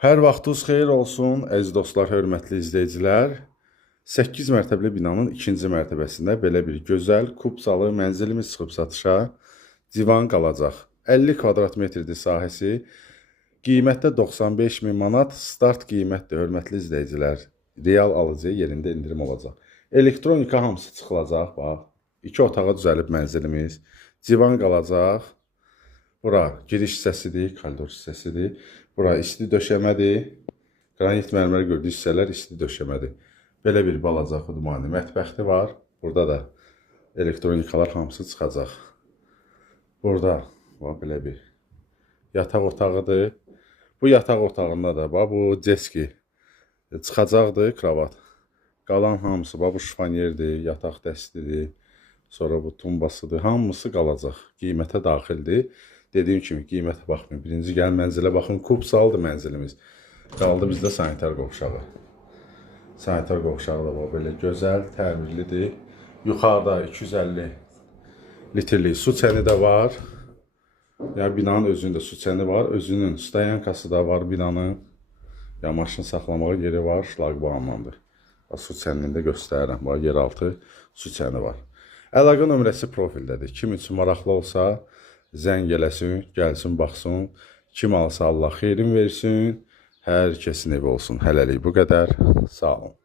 Hər vaxtınız xeyir olsun, əziz dostlar, hörmətli izləyicilər. 8 mərtəbəli binanın ikinci mərtəbəsində belə bir gözəl kubsalı mənzilimiz çıxıb satışa. Divan qalacaq. 50 kvadrat metrdir sahəsi. Qiymətdə 95 min manat start qiymətdir, hörmətli izləyicilər. Real alıcı yerində indirim olacaq. Elektronika hamısı çıxılacaq, bax. 2 otağa düzəlib mənzilimiz. Divan qalacaq. Bura giriş hissəsidir, koridor hissəsidir. Bura isti döşəmədir. Qranit mərmər gördüyü hissələr isti döşəmədir. Belə bir balaca xudmani mətbəxti var. Burada da elektronikalar hamısı çıxacaq. Burada belə bir yataq otağıdır. Bu yataq otağında da bu ceski çıxacaqdır, kravat. Qalan hamısı bu şifanyerdir, yataq dəstidir. Sonra bu tumbasıdır. Hamısı qalacaq. Qiymətə daxildir. Dediyim kimi qiymətə baxmayın. Birinci gəlin mənzilə baxın. Kubsaldır mənzilimiz. Qaldı bizdə sanitar qovşağı. Sanitar qovşağı da belə gözəl, təmirlidir. Yuxarıda 250 litrlik su çəni də var. Yəni binanın özündə su çəni var. Özünün stayankası da var binanın. Ya maşın saxlamağa yeri var. Şlaqbaumlandır. Su çənini də göstərirəm. Yeraltı su çəni var. Əlaqə nömrəsi profildədir. Kim üçün maraqlı olsa zəng eləsin, gəlsin, baxsın. Kim alsa Allah xeyrin versin. Hər kəsin evi olsun. Hələlik bu qədər. Sağ olun.